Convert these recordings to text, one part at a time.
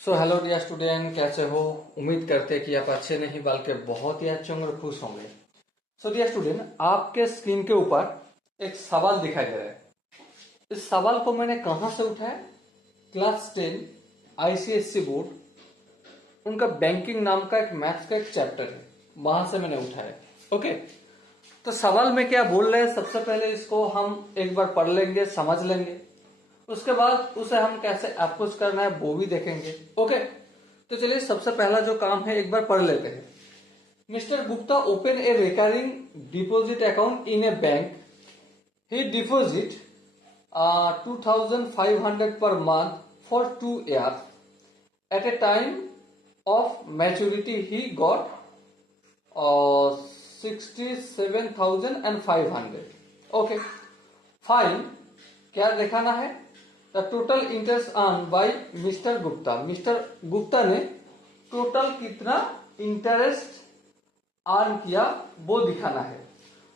So hello dear student, कैसे हो? उम्मीद करते हैं कि आप अच्छे नहीं बल्कि बहुत ही अच्छे होंगे और खुश होंगे। सो डियर स्टूडेंट, आपके स्क्रीन के ऊपर एक सवाल दिखाई दे रहा है। इस सवाल को मैंने कहां से उठाया? क्लास 10 आईसीएससी बोर्ड, उनका बैंकिंग नाम का एक मैथ्स का एक चैप्टर है, वहां से मैंने उठाया। ओके, तो सवाल में क्या बोल रहे हैं, सबसे पहले इसको हम एक बार पढ़ लेंगे, समझ लेंगे। उसके बाद उसे हम कैसे अप्रोच करना है वो भी देखेंगे। ओके, तो चलिए सबसे पहला जो काम है एक बार पढ़ लेते हैं। Mister Gupta open A recurring deposit account in A bank. He deposit 2500 per month for 2 years. At a time of maturity he got 67,500. Okay, fine क्या दिखाना है? The total interest earn by mister Gupta. Mister Gupta ने total कितना interest earn किया वो दिखाना है।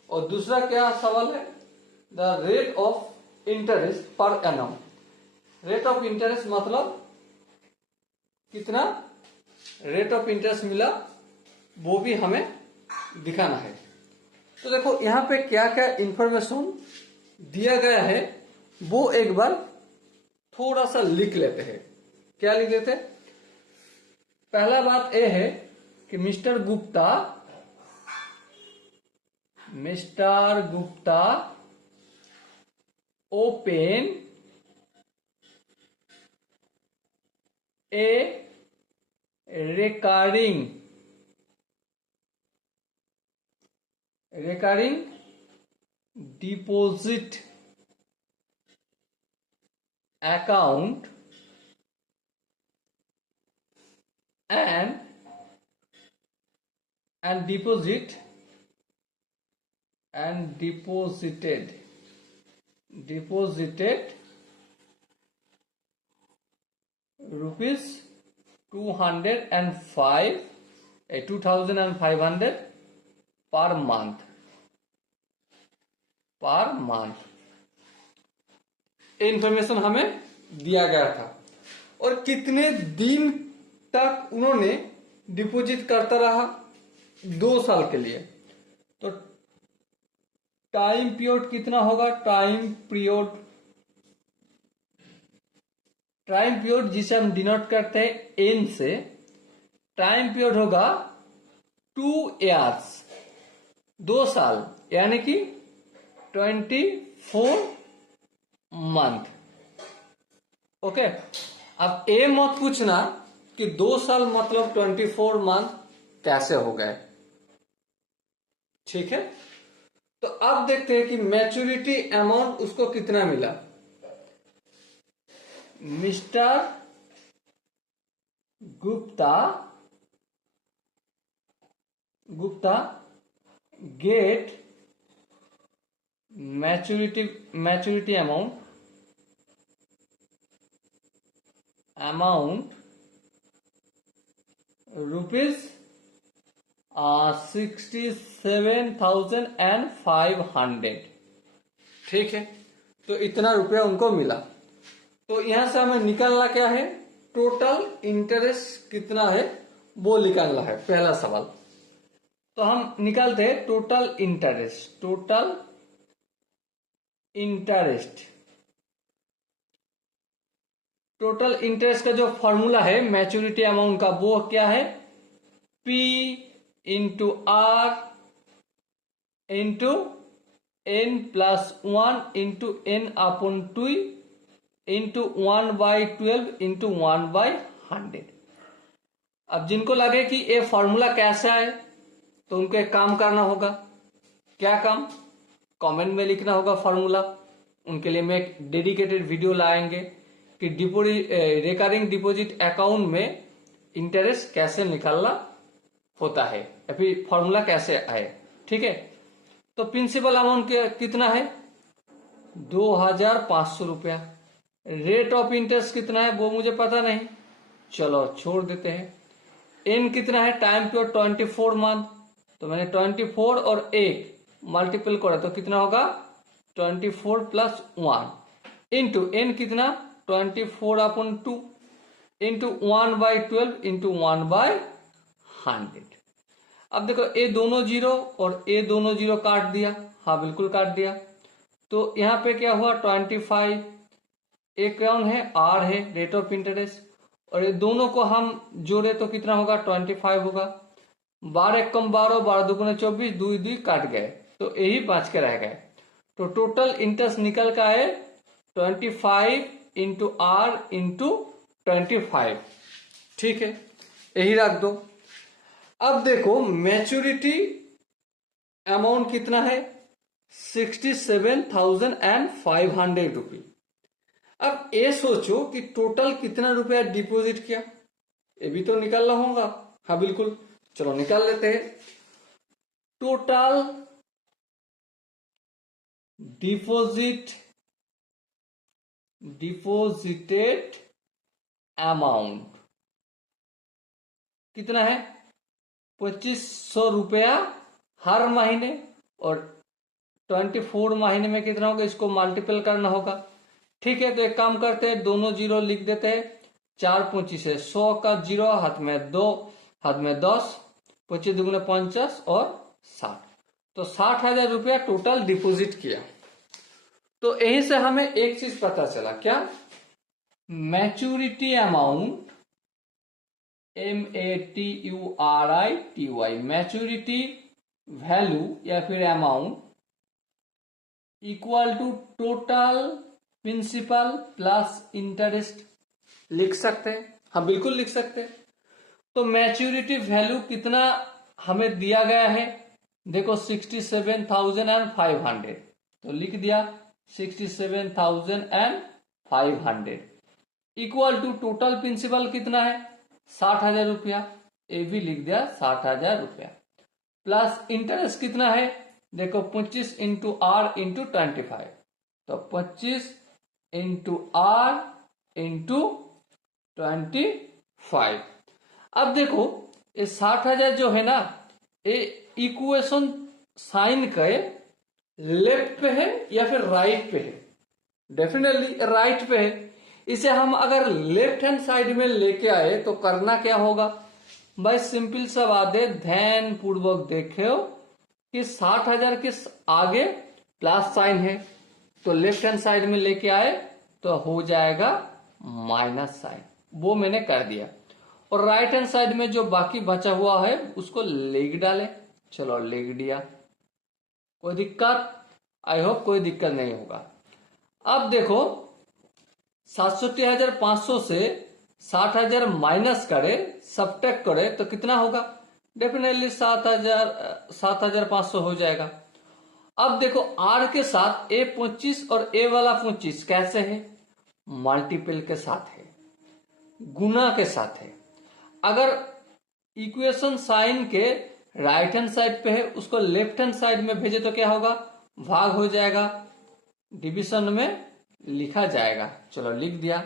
और दूसरा क्या सवाल है? The rate of interest per annum. Rate of interest मतलब कितना रेट ऑफ इंटरेस्ट मिला वो भी हमें दिखाना है। तो देखो यहां पे क्या क्या इंफॉर्मेशन दिया गया है वो एक बार थोड़ा सा लिख लेते हैं। क्या लिख लेते हैं? पहला बात यह है कि mister Gupta open A recurring deposit account and deposited rupees 2,500 per month information हमें दिया गया था। और कितने दिन तक उन्होंने डिपॉजिट करता रहा? 2 साल के लिए। तो टाइम पीरियड कितना होगा? टाइम पीरियड जिसे हम डिनोट करते हैं एन से, टाइम पीरियड होगा 2 years, 2 साल, यानी कि 24 मंथ। ओके, अब ये मत पूछना कि 2 साल मतलब 24 मंथ कैसे हो गए। ठीक है, तो अब देखते हैं कि मैच्योरिटी अमाउंट उसको कितना मिला। Mister Gupta get maturity amount rupees 67,500। ठीक है, तो इतना रुपया उनको मिला। तो यहां से हमें निकालना क्या है? टोटल इंटरेस्ट कितना है वो निकालना है, पहला सवाल। तो हम निकालते हैं टोटल इंटरेस्ट का जो फॉर्मूला है मैच्योरिटी अमाउंट का वो क्या है? P into R into N+1 into N/2 into 1/12 into 1/100। अब जिनको लगे कि ये फॉर्मूला कैसे आए तो उनको एक काम करना होगा। क्या काम? कमेंट में लिखना होगा फॉर्मूला। उनके लिए मैं एक डेडिकेटेड वीडियो लाएंगे कि रिकरिंग डिपॉजिट अकाउंट में इंटरेस्ट कैसे निकालना होता है या फिर फॉर्मूला कैसे आए। ठीक है, तो प्रिंसिपल अमाउंट कितना है? 2,500 रुपया। रेट ऑफ इंटरेस्ट कितना है वो मुझे पता नहीं, चलो छोड़ देते हैं। एन कितना है? टाइम पीरियड 24 मंथ, तो मैंने 24 और 1 मल्टीपल करा तो कितना होगा? 24 + 1 इंटू एन कितना? 24/2 इंटू 1/12 इंटू 1/100। अब देखो ये दोनों जीरो और ये दोनों जीरो काट दिया, हाँ बिल्कुल काट दिया। तो यहाँ पे क्या हुआ 25, एक कौन है आर है रेट ऑफ इंटरेस्ट, और ये दोनों को हम जोड़े तो कितना होगा 25 होगा। 12 कम 12, 12 दूगुने 24, 2 2 काट गए तो यही बच के रह गए। तो टोटल इंटरेस्ट निकल का है 25 इंटू आर इंटू 25। ठीक है, यही रख दो। अब देखो मैच्योरिटी अमाउंट कितना है 67,500 रुपये। अब ये सोचो कि टोटल कितना रुपया डिपॉजिट किया, ये भी तो निकालना होगा। हाँ बिल्कुल, चलो निकाल लेते हैं। टोटल डिपॉजिटेड अमाउंट कितना है 2500 रुपया हर महीने, और 24 महीने में कितना होगा इसको मल्टीपल करना होगा। ठीक है, तो एक काम करते हैं, दोनों जीरो लिख देते हैं। 4 25 है 100 का जीरो, हाथ में 2, हाथ में 10, 25 दूगुने 50 और 60। तो 60,000 रुपया टोटल डिपॉजिट किया। तो यहीं से हमें एक चीज पता चला, क्या maturity amount MATURITY maturity value या फिर amount equal to total principal plus interest लिख सकते हैं। हाँ बिल्कुल लिख सकते हैं। तो मैच्योरिटी वैल्यू कितना हमें दिया गया है, देखो 67,500, तो लिख दिया 67,500 इक्वल टू टोटल प्रिंसिपल कितना है 60,000 रुपया, ये भी लिख दिया 60,000 रुपया, प्लस इंटरेस्ट कितना है देखो 25 इंटू आर इंटू 25, तो 25 इंटू आर इंटू 25। अब देखो ये 60,000 जो है ना, ये इक्वेशन साइन के लेफ्ट पे है या फिर राइट पे है, डेफिनेटली राइट पे है। इसे हम अगर लेफ्ट हैंड साइड में लेके आए तो करना क्या होगा भाई, सिंपल सा बात है, ध्यान पूर्वक देखो कि 60,000 के आगे प्लस साइन है, तो लेफ्ट हैंड साइड में लेके आए तो हो जाएगा माइनस साइन, वो मैंने कर दिया। और राइट हैंड साइड में जो बाकी बचा हुआ है उसको लिख डाले, चलो लिख दिया, कोई दिक्कत, आई होप कोई दिक्कत नहीं होगा। अब देखो 67,500 से 60,000 माइनस करे, सब्ट्रैक्ट करे तो कितना होगा, डेफिनेटली 7,500 हो जाएगा। अब देखो आर के साथ ए 25 और ए वाला 25 कैसे है, मल्टीपल के साथ है, गुना के साथ है। अगर इक्वेशन साइन के राइट हैंड साइड पे है उसको लेफ्ट हैंड साइड में भेजे तो क्या होगा, भाग हो जाएगा, डिविजन में लिखा जाएगा। चलो लिख दिया,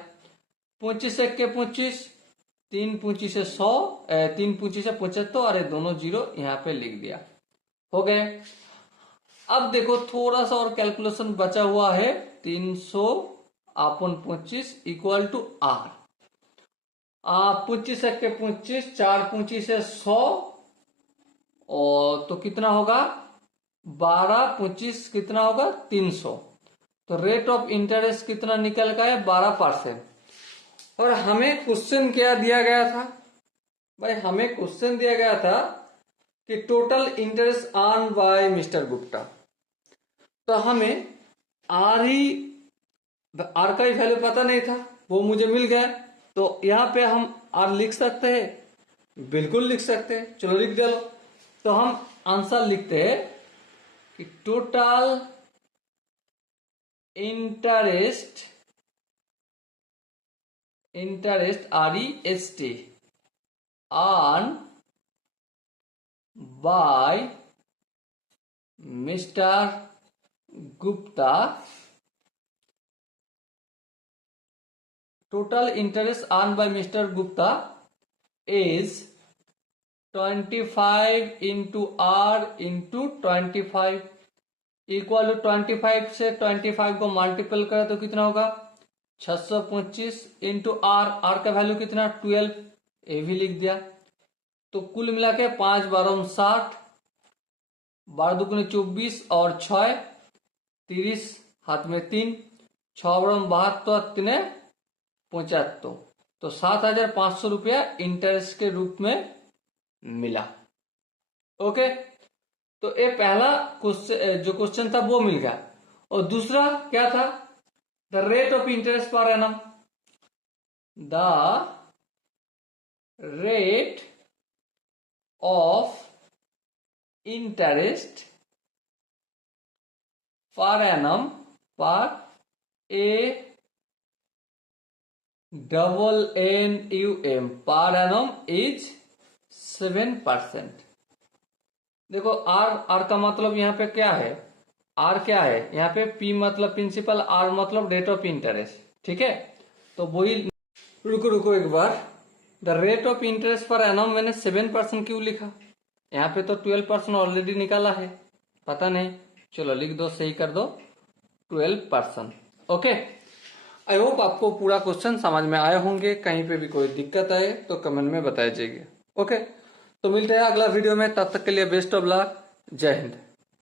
25 एक के 25, 3 25 से 100, 3 25 से 75 और ये दोनों जीरो यहाँ पे लिख दिया, हो गए। अब देखो थोड़ा सा और कैलकुलेशन बचा हुआ है, 300 अपन 25 इक्वल टू आर, 25 एक के 25, 4 25 से 100 और तो कितना होगा 12 25 कितना होगा 300, तो रेट ऑफ इंटरेस्ट कितना निकल गया है 12%। और हमें क्वेश्चन क्या दिया गया था भाई, हमें क्वेश्चन दिया गया था कि total interest earn by mister Gupta, तो हमें आर का ही वैल्यू पता नहीं था, वो मुझे मिल गया, तो यहाँ पे हम आर लिख सकते हैं, बिल्कुल लिख सकते हैं, चलो लिख दे लो। तो हम आंसर लिखते हैं कि total interest REST earn by mister Gupta, total interest earn by mister Gupta is 25 into R into 25 equal to 25 से 25 को मल्टीपल करें तो कितना होगा 625 इंटू आर, आर का वैल्यू कितना 12, ये भी लिख दिया। तो कुल मिला के 5 12 60, 12 दूनी 24 और 6 30, हाथ में 3, 6 72, 3 75, तो 7,500 रुपया इंटरेस्ट के रूप में मिला। ओके, तो ये पहला क्वेश्चन जो क्वेश्चन था वो मिल गया। और दूसरा क्या था, the rate of interest per annum, the rate of interest per annum पर ए NNUM पर एनम इज 7%। देखो आर का मतलब यहाँ पे क्या है, आर क्या है यहाँ पे, पी मतलब प्रिंसिपल, आर मतलब रेट ऑफ इंटरेस्ट, ठीक है। तो वही, रुको एक बार, the rate of interest per annum मैंने 7% क्यों लिखा, यहाँ पे तो 12% ऑलरेडी निकाला है, पता नहीं, चलो लिख दो, सही कर दो 12%। ओके, आई होप आपको पूरा क्वेश्चन समझ में आए होंगे। कहीं पे भी कोई दिक्कत आए तो कमेंट में बताया जाइए। ओके, तो मिलते हैं अगला वीडियो में, तब तक के लिए बेस्ट ऑफ लक, जय हिंद।